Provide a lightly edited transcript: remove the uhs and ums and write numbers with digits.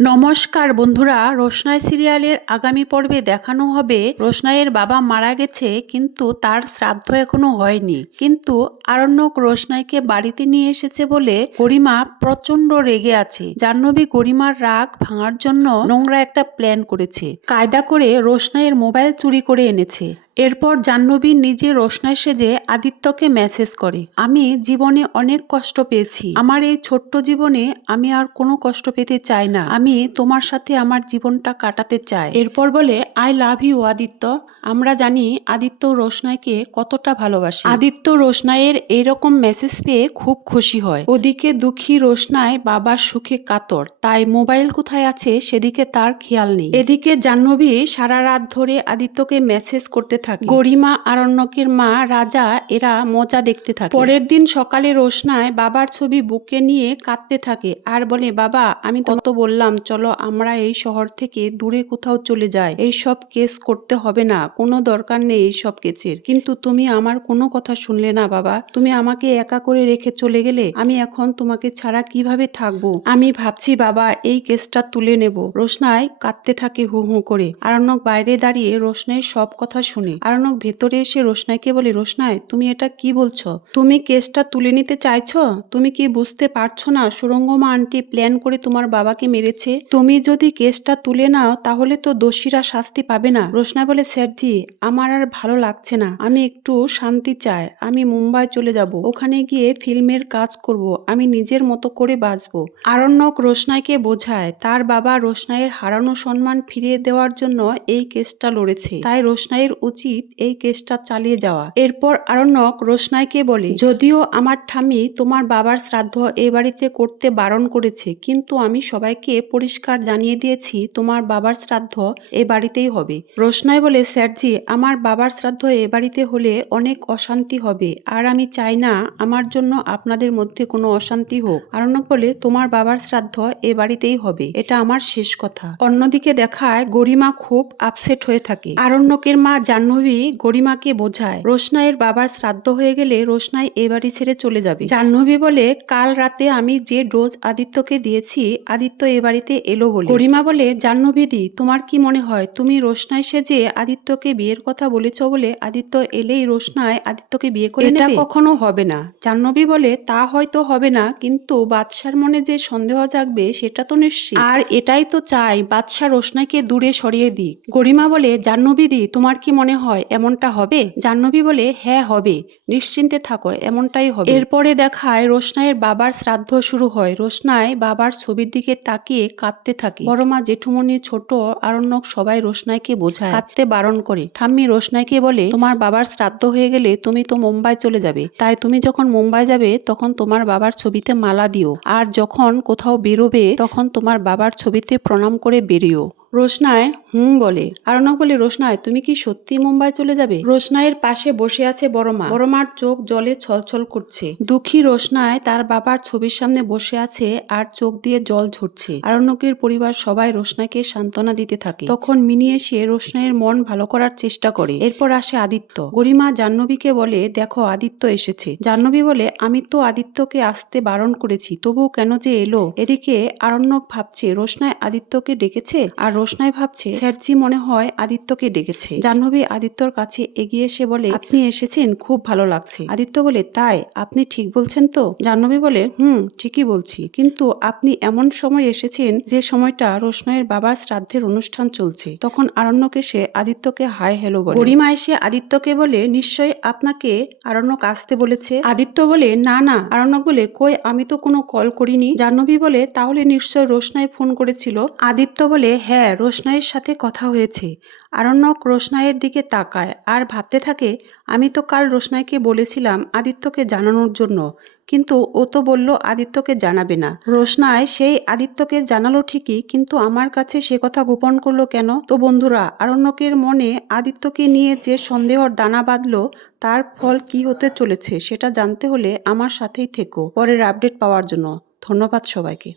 নমস্কার বন্ধুরা, রোশনাই সিরিয়ালের আগামী পর্বে দেখানো হবে রোশনাইয়ের বাবা মারা গেছে, কিন্তু তার শ্রাদ্ধ এখনো হয়নি। কিন্তু আরণ্যক রোশনাইকে বাড়িতে নিয়ে এসেছে বলে গরিমা প্রচন্ড রেগে আছে। জাহ্নবী গরিমার রাগ ভাঙার জন্য নোংরা একটা প্ল্যান করেছে। কায়দা করে রোশনাইয়ের মোবাইল চুরি করে এনেছে। এরপর জাহ্নবী নিজে রোশনাই সেজে আদিত্যকে মেসেজ করে, আমি জীবনে অনেক কষ্ট পেয়েছি, আমার এই ছোট্ট জীবনে আমি আর কোনো কষ্ট পেতে চাই না, আমি তোমার সাথে আমার জীবনটা কাটাতে চাই। এরপর বলে, আই লাভ ইউ আদিত্য। আমরা জানি আদিত্য রোশনাইকে কতটা ভালোবাসে। আদিত্য রোশনাইয়ের এইরকম মেসেজ পেয়ে খুব খুশি হয়। ওদিকে দুঃখী রোশনাই বাবার সুখে কাতর, তাই মোবাইল কোথায় আছে সেদিকে তার খেয়াল নেই। এদিকে জাহ্নবী সারা রাত ধরে আদিত্যকে মেসেজ করতে থাকে। গরিমা, আরণ্যকের মা, রাজা এরা মজা দেখতে থাকে। পরের দিন সকালে রোশনাই বাবার ছবি বুকে নিয়ে কাঁদতে থাকে আর বলে, বাবা আমি কত বললাম চলো আমরা এই শহর থেকে দূরে কোথাও চলে যাই, এই সব কেস করতে হবে না, কোনো দরকার নেই এই সব কেসের, কিন্তু তুমি আমার কোনো কথা শুনলে না বাবা, তুমি আমাকে একা করে রেখে চলে গেলে, আমি এখন তোমাকে ছাড়া কিভাবে থাকবো, আমি ভাবছি বাবা এই কেসটা তুলে নেব। রোশনাই কাঁদতে থাকে হু হু করে। আরণ্যক বাইরে দাঁড়িয়ে রোশনাইয়ের সব কথা শুনে। আরণ্যক ভেতরে এসে রোশনাইকে বলে, রোশনাই তুমি এটা কি বলছো? তুমি কেসটা তুলে নিতে চাইছো? তুমি কি বুঝতে পারছো না সুরঙ্গমা আন্টি প্ল্যান করে তোমার বাবাকে মেরেছে? তুমি যদি কেসটা তুলে নাও তাহলে তো দোষীরা শাস্তি পাবে না। রোশনাই বলে, স্যারজি আমার আর ভালো লাগছে না, আমি একটু শান্তি চাই, আমি মুম্বাই চলে যাব, ওখানে গিয়ে ফিল্মের কাজ করব, আমি নিজের মতো করে বাঁচবো। আরণ্যক রোশনাইকে বোঝায় তার বাবা রোশনাইয়ের হারানো সম্মান ফিরিয়ে দেওয়ার জন্য এই কেসটা লড়েছে, তাই রোশনাইয়ের উচিত এই কেসটা চালিয়ে যাওয়া। এরপর আরণ্যক রোশনাইকে বলে, যদিও আমার ঠাম্মি তোমার বাবার শ্রাদ্ধ এ বাড়িতে করতে বারণ করেছে, কিন্তু আমি সবাইকে পরিষ্কার জানিয়ে দিয়েছি তোমার বাবার শ্রাদ্ধ এ বাড়িতেই হবে। রোশনাই বলে, স্যারজি আমার বাবার শ্রাদ্ধ এ বাড়িতে হলে অনেক অশান্তি হবে, আর আমি চাই না আমার জন্য আপনাদের মধ্যে কোনো অশান্তি হোক। আরণ্যক বলে, তোমার বাবার শ্রাদ্ধ এ বাড়িতেই হবে, এটা আমার শেষ কথা। অন্যদিকে দেখায় গরিমা খুব আপসেট হয়ে থাকে। আরণ্যকের মা জাহ্নবী গরিমাকে বোঝায় রোশনাইয়ের বাবার শ্রাদ্ধ হয়ে গেলে রোশনাই এ বাড়ি ছেড়ে চলে যাবে। জাহ্নবী বলে, কাল রাতে আমি যে ডোজ আদিত্যকে দিয়েছি আদিত্য এ বাড়িতে এলো বলে। গরিমা বলে, জাহ্নবীদি তোমার কি মনে হয় তুমি রোশনাই সেজে আদিত্যকে বিয়ের কথা বলেছ বলে আদিত্য এলেই রোশনাই আদিত্যকে বিয়ে করে নেবে? এটা কখনো হবে না। জাহ্নবী বলে, তা হয়তো হবে না, কিন্তু বাদশার মনে যে সন্দেহ জাগবে সেটা তো নিশ্চিত, আর এটাই তো চাই বাদশা রোশনাইকে দূরে সরিয়ে দিক। গরিমা বলে, জাহ্নবীদি তোমার কি মনে হয় এমনটা হবে? জাহ্নবী বলে, হ্যাঁ হবে, নিশ্চিন্তে থাকো, এমনটাই হবে। এরপরে দেখায় রোশনাইয়ের বাবার শ্রাদ্ধ শুরু হয়। রোশনাই বাবার ছবির দিকে তাকিয়ে কাঁদতে থাকে। বড় মা, জেঠুমনি, ছোট আরণ্যক সবাই রোশনাইকে বোঝায়, কাঁদতে বারণ করে। ঠাম্মি রোশনাইকে বলে, তোমার বাবার শ্রাদ্ধ হয়ে গেলে তুমি তো মুম্বাই চলে যাবে, তাই তুমি যখন মুম্বাই যাবে তখন তোমার বাবার ছবিতে মালা দিও, আর যখন কোথাও বেরোবে তখন তোমার বাবার ছবিতে প্রণাম করে বেরিও। রোশনাই বলে। আরণ্যক বলে, রোশনাই তুমি কি সত্যি মুম্বাই চলে যাবে? রোশনাইয়ের পাশে বসে আছে বড় মা। বড় মার চোখ জলে ছলছল করছে। দুঃখী রোশনাই তার বাবার ছবির সামনে বসে আছে আর চোখ দিয়ে জল ঝরছে। আরণ্যকের পরিবার সবাই রোশনাইকে সান্ত্বনা দিতে থাকে। তখন মিনি এসে রোশনাইয়ের মন ভালো করার চেষ্টা করে। এরপর আসে আদিত্য। গরিমা জাহ্নবীকে বলে, দেখো আদিত্য এসেছে। জাহ্নবী বলে, আমি তো আদিত্যকে আসতে বারণ করেছি, তবুও কেন যে এলো? এদিকে আরণ্যক ভাবছে রোশনাই আদিত্যকে ডেকেছে, আর রোশনাই ভাবছে স্যারজি মনে হয় আদিত্যকে ডেকেছে। জাহ্নবী আদিত্যর কাছে এগিয়ে এসে বলে, আপনি এসেছেন, খুব ভালো লাগছে। আদিত্য বলে, তাই আপনি ঠিক বলছেন তো? জাহ্নবী বলে, ঠিকই বলছি, কিন্তু আপনি এমন সময় এসেছেন যে সময়টা রোশনাইয়ের বাবার শ্রাদ্ধের অনুষ্ঠান চলছে। তখন আরণ্যক এসে আদিত্যকে হাই হ্যালো বলে। গরিমা এসে আদিত্যকে বলে, নিশ্চয়ই আপনাকে আরণ্যক আসতে বলেছে। আদিত্য বলে, না না। আরণ্যক বলে, কই আমি তো কোনো কল করিনি। জাহ্নবী বলে, তাহলে নিশ্চয় রোশনাই ফোন করেছিল। আদিত্য বলে, হ্যাঁ রোশনাইয়ের সাথে কথা হয়েছে। আরণ্যক রোশনাইয়ের দিকে তাকায় আর ভাবতে থাকে, আমি তো কাল রোশনাইকে বলেছিলাম আদিত্যকে জানানোর জন্য, কিন্তু ও তো বলল আদিত্যকে জানাবে না। রোশনাই সেই আদিত্যকে জানালো ঠিকই, কিন্তু আমার কাছে সে কথা গোপন করলো কেন? তো বন্ধুরা, আরণ্যকের মনে আদিত্যকে নিয়ে যে সন্দেহর দানা বাঁধলো তার ফল কি হতে চলেছে সেটা জানতে হলে আমার সাথেই থেকো পরের আপডেট পাওয়ার জন্য। ধন্যবাদ সবাইকে।